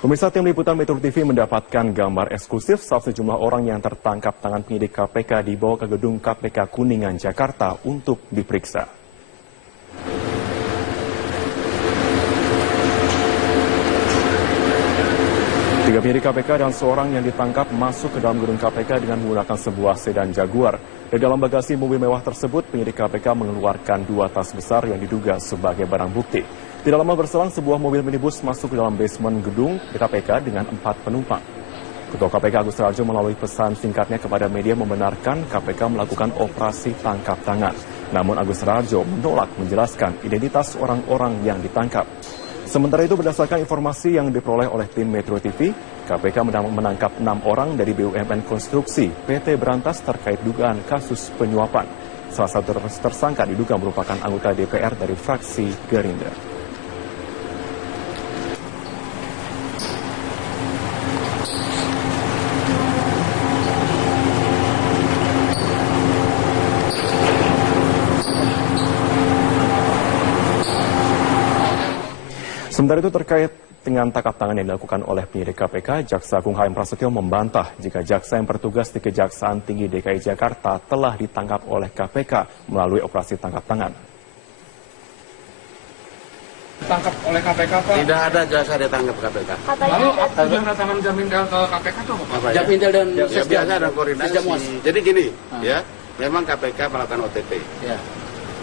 Pemirsa, tim liputan Metro TV mendapatkan gambar eksklusif saat sejumlah orang yang tertangkap tangan penyidik KPK dibawa ke gedung KPK Kuningan, Jakarta untuk diperiksa. Tiga penyidik KPK dan seorang yang ditangkap masuk ke dalam gedung KPK dengan menggunakan sebuah sedan Jaguar. Dari dalam bagasi mobil mewah tersebut, penyidik KPK mengeluarkan 2 tas besar yang diduga sebagai barang bukti. Tidak lama berselang, sebuah mobil minibus masuk ke dalam basement gedung KPK dengan 4 penumpang. Ketua KPK Agus Raharjo melalui pesan singkatnya kepada media membenarkan KPK melakukan operasi tangkap tangan. Namun Agus Raharjo menolak menjelaskan identitas orang-orang yang ditangkap. Sementara itu, berdasarkan informasi yang diperoleh oleh tim Metro TV, KPK menangkap 6 orang dari BUMN Konstruksi PT Berantas terkait dugaan kasus penyuapan. Salah satu tersangka diduga merupakan anggota DPR dari fraksi Gerindra. Sementara itu, terkait dengan tangkap tangan yang dilakukan oleh penyidik KPK, Jaksa Agung HM Prasetyo membantah jika jaksa yang bertugas di Kejaksaan Tinggi DKI Jakarta telah ditangkap oleh KPK melalui operasi tangkap tangan. Ditangkap oleh KPK, Pak? Tidak ada jaksa ditangkap KPK. Lalu tanda tangan Jamindel ke KPK itu apa, Pak? Jamindel dan biasa ada koordinasi. Jadi gini, ya, memang KPK melakukan OTT. Ya.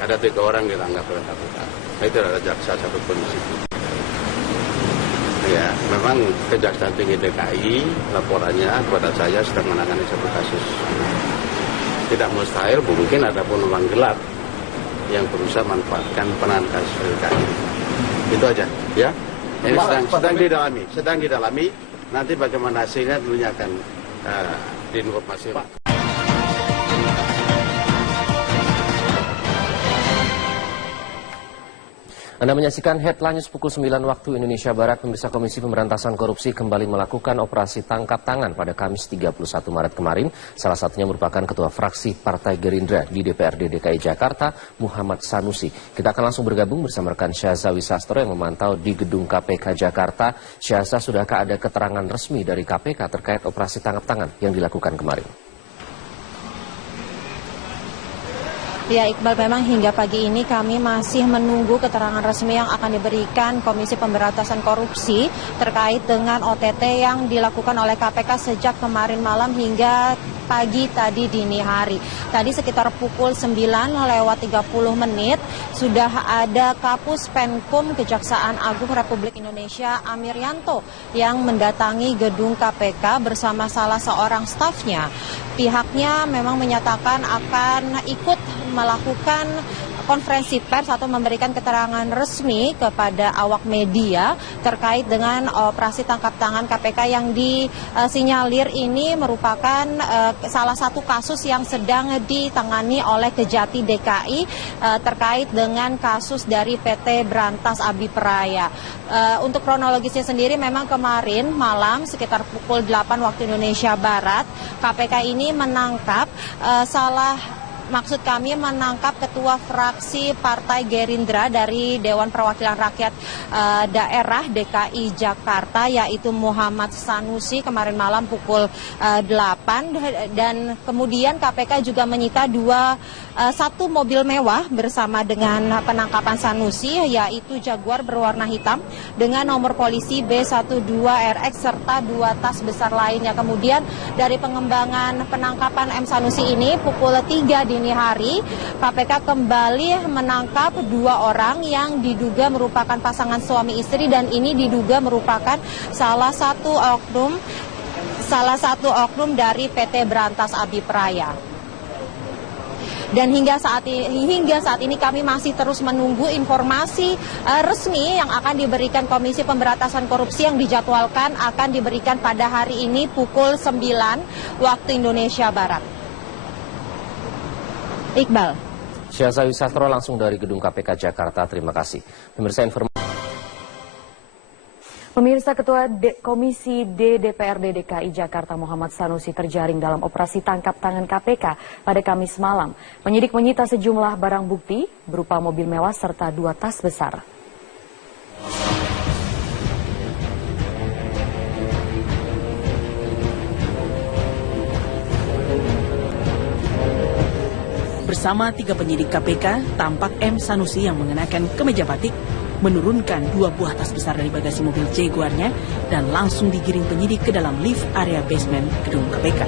Ada 3 orang ditangkap oleh KPK. Itu ada jaksa satupun di situ. Ya, memang Kejaksaan Tinggi DKI laporannya kepada saya sedang menangani satu kasus. Tidak mustahil mungkin ada penumpang gelap yang berusaha manfaatkan penanganan kasus DKI. Itu aja, ya. Ini sedang didalami. Nanti bagaimana hasilnya tentunya akan diinformasi. Anda menyaksikan Headline News pukul 9 waktu Indonesia Barat. Pemirsa, Komisi Pemberantasan Korupsi kembali melakukan operasi tangkap tangan pada Kamis 31 Maret kemarin. Salah satunya merupakan Ketua Fraksi Partai Gerindra di DPRD DKI Jakarta, Muhammad Sanusi. Kita akan langsung bergabung bersama rekan Syaza Wisastro yang memantau di gedung KPK Jakarta. Syaza, sudahkah ada keterangan resmi dari KPK terkait operasi tangkap tangan yang dilakukan kemarin? Ya, Iqbal, memang hingga pagi ini kami masih menunggu keterangan resmi yang akan diberikan Komisi Pemberantasan Korupsi terkait dengan OTT yang dilakukan oleh KPK sejak kemarin malam hingga pagi tadi dini hari. Tadi sekitar pukul 9:30 sudah ada Kapus Penkum Kejaksaan Agung Republik Indonesia Amir Yanto yang mendatangi gedung KPK bersama salah seorang stafnya. Pihaknya memang menyatakan akan ikut melakukan konferensi pers atau memberikan keterangan resmi kepada awak media terkait dengan operasi tangkap tangan KPK yang disinyalir ini merupakan salah satu kasus yang sedang ditangani oleh Kejati DKI terkait dengan kasus dari PT Berantas Abipraya. Untuk kronologisnya sendiri, memang kemarin malam sekitar pukul 8 waktu Indonesia Barat, KPK ini menangkap maksud kami menangkap Ketua Fraksi Partai Gerindra dari Dewan Perwakilan Rakyat Daerah DKI Jakarta, yaitu Muhammad Sanusi kemarin malam pukul 8. Dan kemudian KPK juga menyita satu mobil mewah bersama dengan penangkapan Sanusi, yaitu Jaguar berwarna hitam dengan nomor polisi B12RX serta 2 tas besar lainnya. Kemudian dari pengembangan penangkapan M. Sanusi ini pukul 3 dini hari, KPK kembali menangkap 2 orang yang diduga merupakan pasangan suami istri dan ini diduga merupakan salah satu oknum dari PT Berantas Abipraya. Dan hingga saat ini kami masih terus menunggu informasi resmi yang akan diberikan Komisi Pemberantasan Korupsi yang dijadwalkan akan diberikan pada hari ini pukul 9 waktu Indonesia Barat. Iqbal. Syaza Wisastro langsung dari gedung KPK Jakarta. Terima kasih. Pemirsa, Ketua Komisi D DPRD DKI Jakarta Muhammad Sanusi terjaring dalam operasi tangkap tangan KPK pada Kamis malam. Penyidik menyita sejumlah barang bukti berupa mobil mewah serta 2 tas besar. Bersama 3 penyidik KPK, tampak M. Sanusi yang mengenakan kemeja batik menurunkan 2 buah tas besar dari bagasi mobil Jaguarnya dan langsung digiring penyidik ke dalam lift area basement gedung KPK.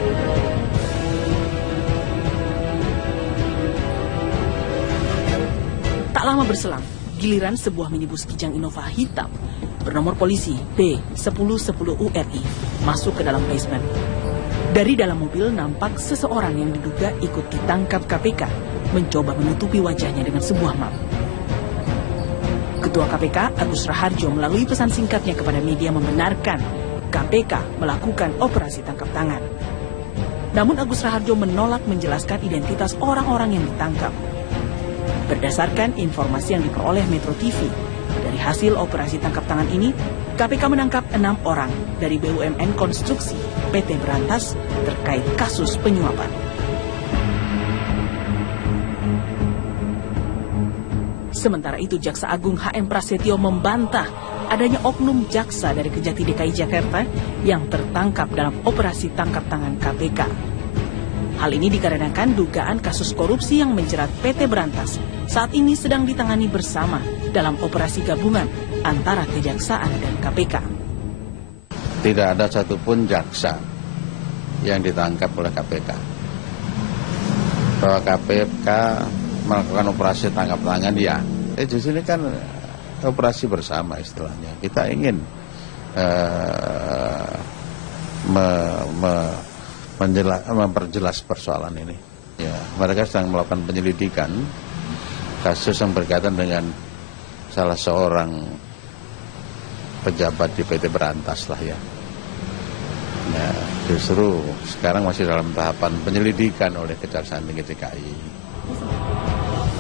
Tak lama berselang, giliran sebuah minibus Kijang Innova hitam bernomor polisi B1010 URI masuk ke dalam basement. Dari dalam mobil nampak seseorang yang diduga ikut ditangkap KPK mencoba menutupi wajahnya dengan sebuah map. Ketua KPK Agus Raharjo melalui pesan singkatnya kepada media membenarkan KPK melakukan operasi tangkap tangan. Namun Agus Raharjo menolak menjelaskan identitas orang-orang yang ditangkap. Berdasarkan informasi yang diperoleh Metro TV, dari hasil operasi tangkap tangan ini, KPK menangkap 6 orang dari BUMN Konstruksi PT Berantas terkait kasus penyuapan. Sementara itu, Jaksa Agung HM Prasetyo membantah adanya oknum jaksa dari Kejati DKI Jakarta yang tertangkap dalam operasi tangkap tangan KPK. Hal ini dikarenakan dugaan kasus korupsi yang menjerat PT Berantas saat ini sedang ditangani bersama dalam operasi gabungan antara Kejaksaan dan KPK. Tidak ada satupun jaksa yang ditangkap oleh KPK. Bahwa KPK melakukan operasi tangkap tangan, ya. Di sini kan operasi bersama istilahnya. Kita ingin memperjelas persoalan ini. Ya, mereka sedang melakukan penyelidikan kasus yang berkaitan dengan salah seorang pejabat di PT Berantas lah ya. Nah, justru sekarang masih dalam tahapan penyelidikan oleh Kejaksaan Tinggi DKI.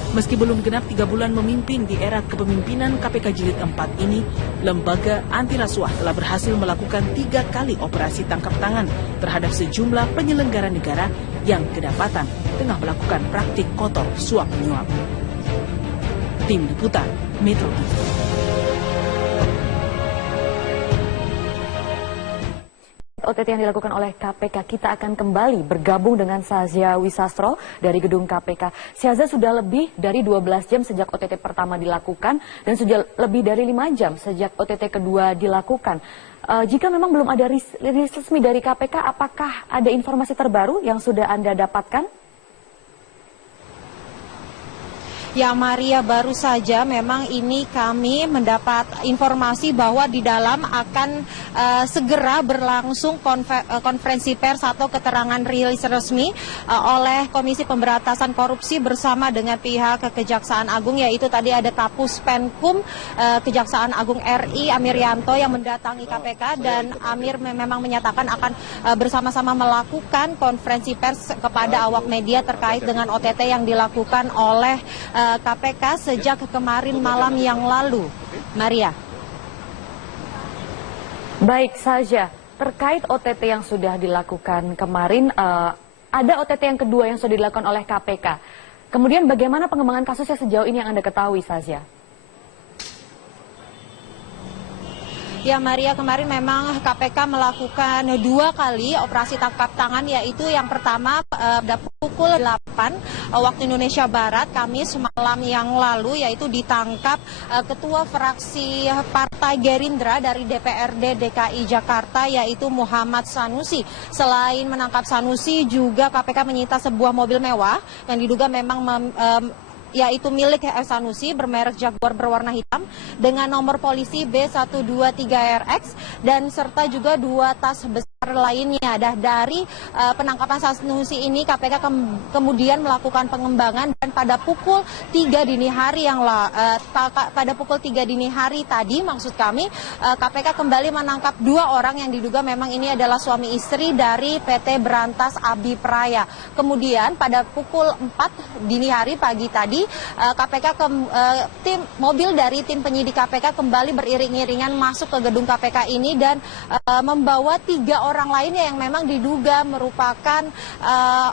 Meski belum genap 3 bulan memimpin di era kepemimpinan KPK Jilid 4 ini, lembaga anti rasuah telah berhasil melakukan 3 kali operasi tangkap tangan terhadap sejumlah penyelenggara negara yang kedapatan tengah melakukan praktik kotor suap menyuap. Tim Liputan Metro TV. OTT yang dilakukan oleh KPK, kita akan kembali bergabung dengan Sazia Wisastro dari gedung KPK. Sazia, sudah lebih dari 12 jam sejak OTT pertama dilakukan dan sudah lebih dari 5 jam sejak OTT kedua dilakukan. Jika memang belum ada rilis resmi dari KPK, apakah ada informasi terbaru yang sudah Anda dapatkan? Ya Maria, baru saja memang ini kami mendapat informasi bahwa di dalam akan segera berlangsung konferensi pers atau keterangan rilis resmi oleh Komisi Pemberantasan Korupsi bersama dengan pihak Kejaksaan Agung, yaitu tadi ada Kapus Penkum Kejaksaan Agung RI Amir Yanto yang mendatangi KPK, dan Amir memang menyatakan akan bersama-sama melakukan konferensi pers kepada awak media terkait dengan OTT yang dilakukan oleh KPK sejak kemarin malam yang lalu. Maria. Baik saja, terkait OTT yang sudah dilakukan kemarin, ada OTT yang kedua yang sudah dilakukan oleh KPK. Kemudian bagaimana pengembangan kasusnya sejauh ini yang Anda ketahui, Sazia? Ya Maria, kemarin memang KPK melakukan 2 kali operasi tangkap tangan, yaitu yang pertama pada pukul 8 waktu Indonesia Barat, Kamis malam yang lalu, yaitu ditangkap Ketua Fraksi Partai Gerindra dari DPRD DKI Jakarta, yaitu Muhammad Sanusi. Selain menangkap Sanusi, juga KPK menyita sebuah mobil mewah yang diduga memang yaitu milik Sanusi bermerek Jaguar berwarna hitam dengan nomor polisi B123RX, dan serta juga 2 tas besar lainnya. Dari penangkapan Sanusi ini KPK kemudian melakukan pengembangan, dan pada pukul 3 dini hari tadi maksud kami, KPK kembali menangkap 2 orang yang diduga memang ini adalah suami istri dari PT Berantas Abi Praya. Kemudian pada pukul 4 dini hari pagi tadi, KPK tim mobil dari tim penyidik KPK kembali beriring-iringan masuk ke gedung KPK ini dan membawa 3 orang lainnya yang memang diduga merupakan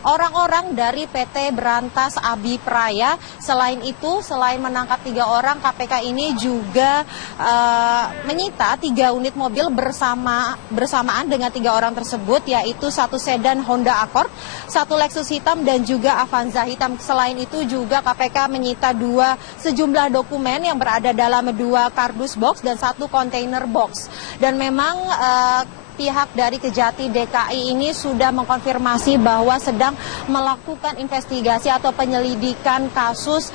orang-orang dari PT Berantas Abipraya. Selain itu, selain menangkap 3 orang, KPK ini juga menyita 3 unit mobil bersamaan dengan 3 orang tersebut, yaitu 1 sedan Honda Accord, 1 Lexus hitam, dan juga Avanza hitam. Selain itu juga KPK menyita sejumlah dokumen yang berada dalam 2 kardus box dan 1 kontainer box. Dan memang pihak dari Kejati DKI ini sudah mengkonfirmasi bahwa sedang melakukan investigasi atau penyelidikan kasus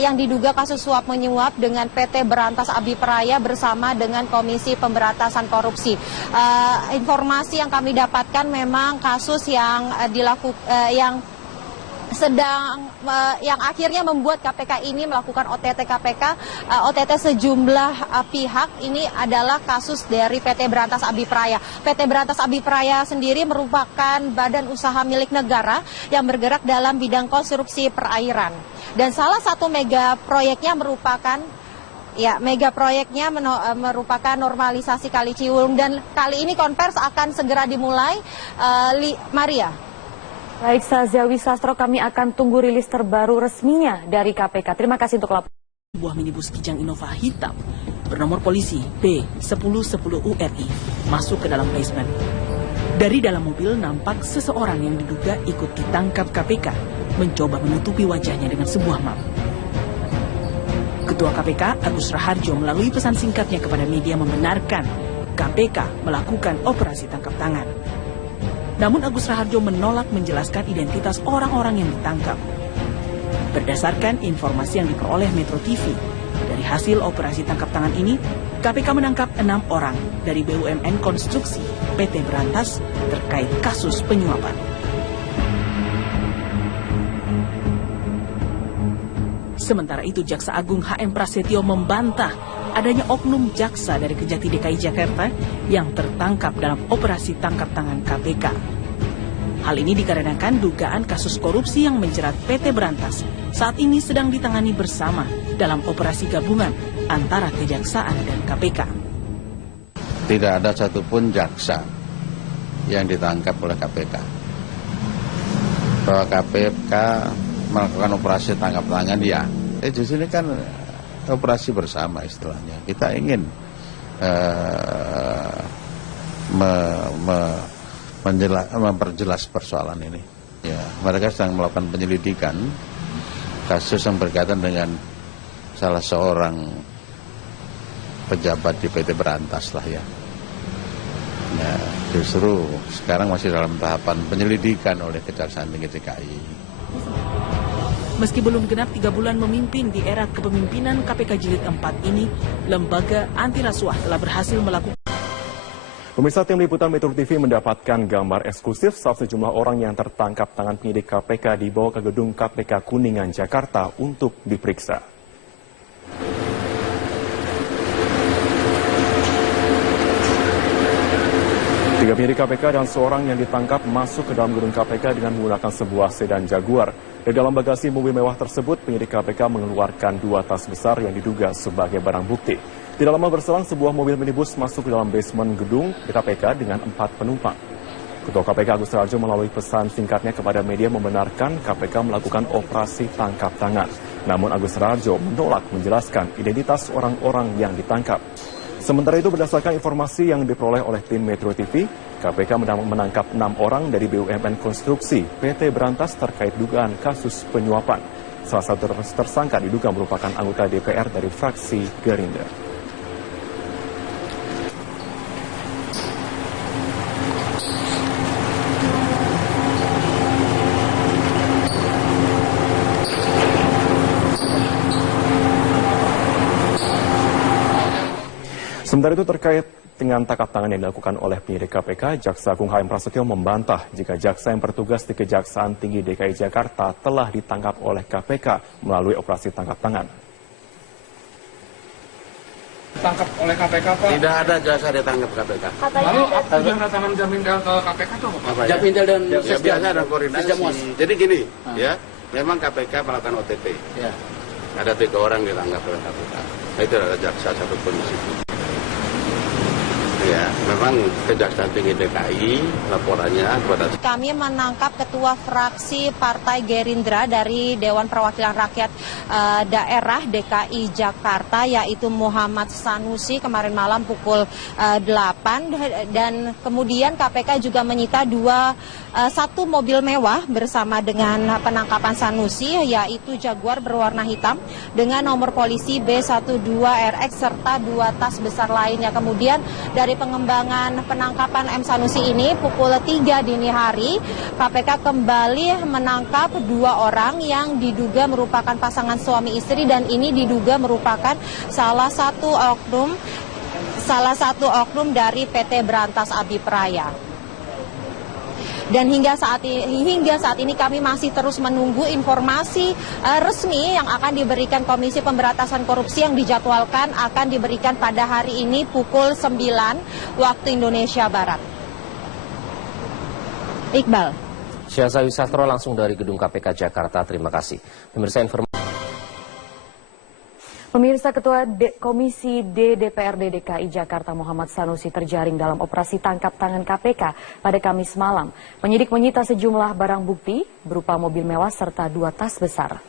yang diduga kasus suap menyuap dengan PT Berantas Abipraya bersama dengan Komisi Pemberantasan Korupsi. Informasi yang kami dapatkan memang kasus yang yang akhirnya membuat KPK ini melakukan OTT OTT sejumlah pihak ini adalah kasus dari PT Berantas Abipraya. PT Berantas Abipraya sendiri merupakan badan usaha milik negara yang bergerak dalam bidang konstruksi perairan. Dan salah satu mega proyeknya merupakan merupakan normalisasi Kali Ciliwung, dan kali ini konvers akan segera dimulai. Maria. Baik, Saziawi Sastro, kami akan tunggu rilis terbaru resminya dari KPK. Terima kasih untuk laporan. Sebuah minibus Kijang Innova hitam bernomor polisi B1010 URI masuk ke dalam basement. Dari dalam mobil nampak seseorang yang diduga ikut ditangkap KPK mencoba menutupi wajahnya dengan sebuah map. Ketua KPK Agus Raharjo melalui pesan singkatnya kepada media membenarkan KPK melakukan operasi tangkap tangan. Namun Agus Raharjo menolak menjelaskan identitas orang-orang yang ditangkap. Berdasarkan informasi yang diperoleh Metro TV, dari hasil operasi tangkap tangan ini, KPK menangkap 6 orang dari BUMN Konstruksi PT Berantas terkait kasus penyuapan. Sementara itu, Jaksa Agung HM Prasetyo membantah adanya oknum jaksa dari Kejati DKI Jakarta yang tertangkap dalam operasi tangkap tangan KPK. Hal ini dikarenakan dugaan kasus korupsi yang menjerat PT Berantas saat ini sedang ditangani bersama dalam operasi gabungan antara Kejaksaan dan KPK. Tidak ada satupun jaksa yang ditangkap oleh KPK. Bahwa KPK melakukan operasi tangkap tangan, ya. Di sini kan operasi bersama istilahnya. Kita ingin memperjelas persoalan ini. Ya, mereka sedang melakukan penyelidikan kasus yang berkaitan dengan salah seorang pejabat di PT Berantas lah ya. Nah, justru sekarang masih dalam tahapan penyelidikan oleh Kejaksaan Tinggi DKI. Meski belum genap 3 bulan memimpin di era kepemimpinan KPK Jilid 4 ini, lembaga anti rasuah telah berhasil melakukan. Pemirsa, tim liputan Metro TV mendapatkan gambar eksklusif saat sejumlah orang yang tertangkap tangan penyidik KPK dibawa ke gedung KPK Kuningan, Jakarta untuk diperiksa. Tiga penyidik KPK dan seorang yang ditangkap masuk ke dalam gedung KPK dengan menggunakan sebuah sedan Jaguar. Dari dalam bagasi mobil mewah tersebut, penyidik KPK mengeluarkan 2 tas besar yang diduga sebagai barang bukti. Tidak lama berselang, sebuah mobil minibus masuk ke dalam basement gedung KPK dengan 4 penumpang. Ketua KPK Agus Raharjo melalui pesan singkatnya kepada media membenarkan KPK melakukan operasi tangkap tangan. Namun Agus Raharjo menolak menjelaskan identitas orang-orang yang ditangkap. Sementara itu, berdasarkan informasi yang diperoleh oleh tim Metro TV, KPK menangkap 6 orang dari BUMN Konstruksi PT Berantas terkait dugaan kasus penyuapan. Salah satu tersangka diduga merupakan anggota DPR dari fraksi Gerindra. Sementara itu, terkait dengan tangkap tangan yang dilakukan oleh penyidik KPK, Jaksa Agung HM Prasetyo membantah jika jaksa yang bertugas di Kejaksaan Tinggi DKI Jakarta telah ditangkap oleh KPK melalui operasi tangkap tangan. Tangkap oleh KPK, Pak? Tidak ada jaksa ditangkap KPK. Lalu apa tangan jamin ke KPK itu apa, Pak? Jamintel dan biasa ada koordinasi. Jadi gini, ya, memang KPK melakukan OTT. Ya. Ada 3 orang ditangkap oleh KPK. Itu ada jaksa satupun di situ. Ya, memang Kejaksaan Tinggi DKI laporannya kepada kami menangkap Ketua Fraksi Partai Gerindra dari Dewan Perwakilan Rakyat Daerah DKI Jakarta, yaitu Muhammad Sanusi kemarin malam pukul 8, dan kemudian KPK juga menyita satu mobil mewah bersama dengan penangkapan Sanusi, yaitu Jaguar berwarna hitam dengan nomor polisi B12RX serta 2 tas besar lainnya. Kemudian dari pengembangan penangkapan M. Sanusi ini pukul 3 dini hari, KPK kembali menangkap 2 orang yang diduga merupakan pasangan suami istri, dan ini diduga merupakan salah satu oknum dari PT Berantas Abipraya. Dan hingga saat ini kami masih terus menunggu informasi resmi yang akan diberikan Komisi Pemberantasan Korupsi yang dijadwalkan akan diberikan pada hari ini pukul 9 waktu Indonesia Barat. Iqbal. Syaza Wisastro langsung dari Gedung KPK Jakarta, terima kasih. Pemirsa, Ketua Komisi D DPRD DKI Jakarta Muhammad Sanusi terjaring dalam operasi tangkap tangan KPK pada Kamis malam. Penyidik menyita sejumlah barang bukti berupa mobil mewah serta 2 tas besar.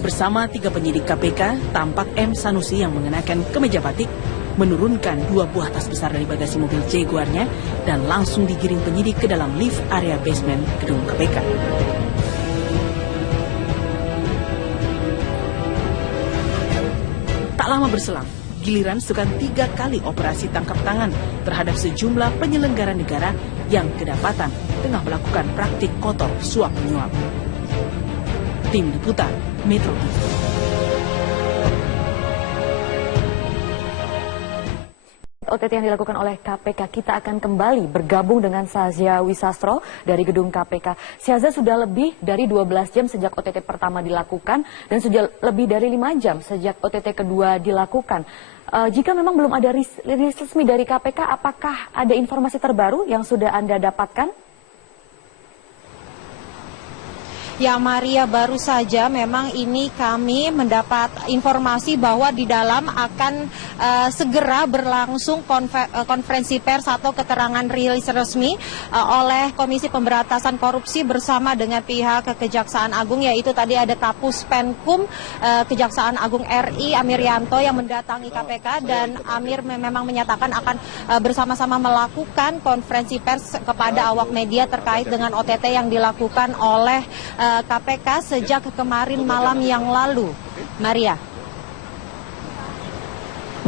Bersama 3 penyidik KPK, tampak M. Sanusi yang mengenakan kemeja batik menurunkan 2 buah tas besar dari bagasi mobil Jaguarnya dan langsung digiring penyidik ke dalam lift area basement gedung KPK. Tak lama berselang, giliran sekitar 3 kali operasi tangkap tangan terhadap sejumlah penyelenggara negara yang kedapatan tengah melakukan praktik kotor suap menyuap. Tim Liputan Metro TV. OTT yang dilakukan oleh KPK, kita akan kembali bergabung dengan Syaza Wisastro dari Gedung KPK. Syaza, sudah lebih dari 12 jam sejak OTT pertama dilakukan dan sudah lebih dari 5 jam sejak OTT kedua dilakukan. Jika memang belum ada rilis resmi dari KPK, apakah ada informasi terbaru yang sudah Anda dapatkan? Ya Maria, baru saja memang ini kami mendapat informasi bahwa di dalam akan segera berlangsung konferensi pers atau keterangan rilis resmi oleh Komisi Pemberantasan Korupsi bersama dengan pihak Kejaksaan Agung, yaitu tadi ada Kapus Penkum Kejaksaan Agung RI Amir Yanto yang mendatangi KPK, dan Amir memang menyatakan akan bersama-sama melakukan konferensi pers kepada awak media terkait dengan OTT yang dilakukan oleh KPK sejak kemarin malam yang lalu. Maria.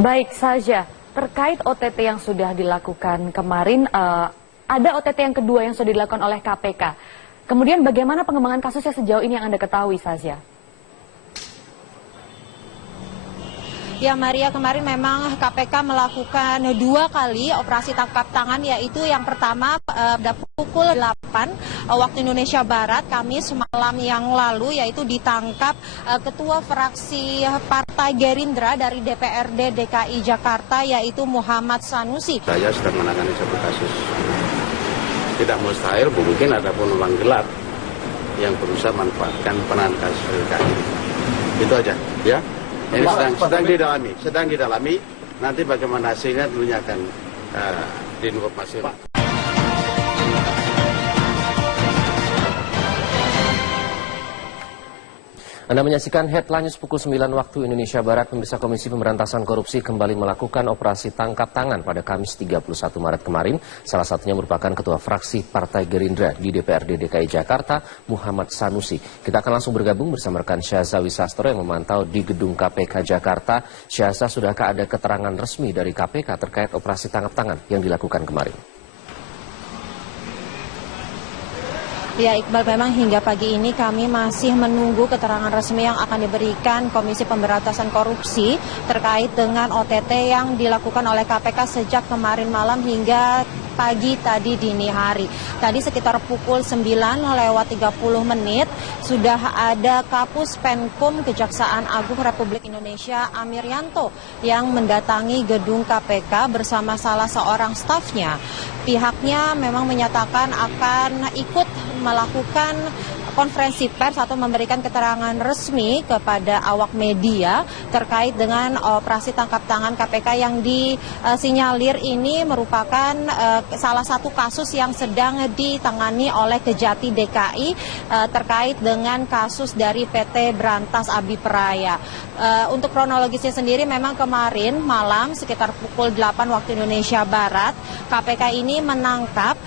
Baik saja, terkait OTT yang sudah dilakukan kemarin, ada OTT yang kedua yang sudah dilakukan oleh KPK. Kemudian bagaimana pengembangan kasusnya sejauh ini yang Anda ketahui, Syaza? Ya Maria, kemarin memang KPK melakukan 2 kali operasi tangkap tangan, yaitu yang pertama pada pukul 8 waktu Indonesia Barat, Kamis malam yang lalu, yaitu ditangkap Ketua Fraksi Partai Gerindra dari DPRD DKI Jakarta, yaitu Muhammad Sanusi. Saya sedang menangani satu kasus. Tidak mustahil mungkin ada penumpang gelap yang berusaha manfaatkan penanganan kasus DKI. Itu aja, ya. Ini sedang didalami. Nanti bagaimana hasilnya tentunya akan diinformasikan. Anda menyaksikan Headline News pukul 9 waktu Indonesia Barat. Pemirsa, Komisi Pemberantasan Korupsi kembali melakukan operasi tangkap tangan pada Kamis 31 Maret kemarin. Salah satunya merupakan Ketua Fraksi Partai Gerindra di DPRD DKI Jakarta, Muhammad Sanusi. Kita akan langsung bergabung bersama rekan Syaza Wisastro yang memantau di Gedung KPK Jakarta. Syaza, sudahkah ada keterangan resmi dari KPK terkait operasi tangkap tangan yang dilakukan kemarin? Ya Iqbal, memang hingga pagi ini kami masih menunggu keterangan resmi yang akan diberikan Komisi Pemberantasan Korupsi terkait dengan OTT yang dilakukan oleh KPK sejak kemarin malam hingga pagi tadi dini hari. Tadi sekitar pukul 9:30 sudah ada Kapus Penkum Kejaksaan Agung Republik Indonesia Amir Yanto yang mendatangi gedung KPK bersama salah seorang stafnya. Pihaknya memang menyatakan akan ikut melakukan konferensi pers atau memberikan keterangan resmi kepada awak media terkait dengan operasi tangkap tangan KPK yang disinyalir ini merupakan salah satu kasus yang sedang ditangani oleh Kejati DKI terkait dengan kasus dari PT Brantas Abipraya. Untuk kronologisnya sendiri memang kemarin malam sekitar pukul 8 waktu Indonesia Barat KPK ini menangkap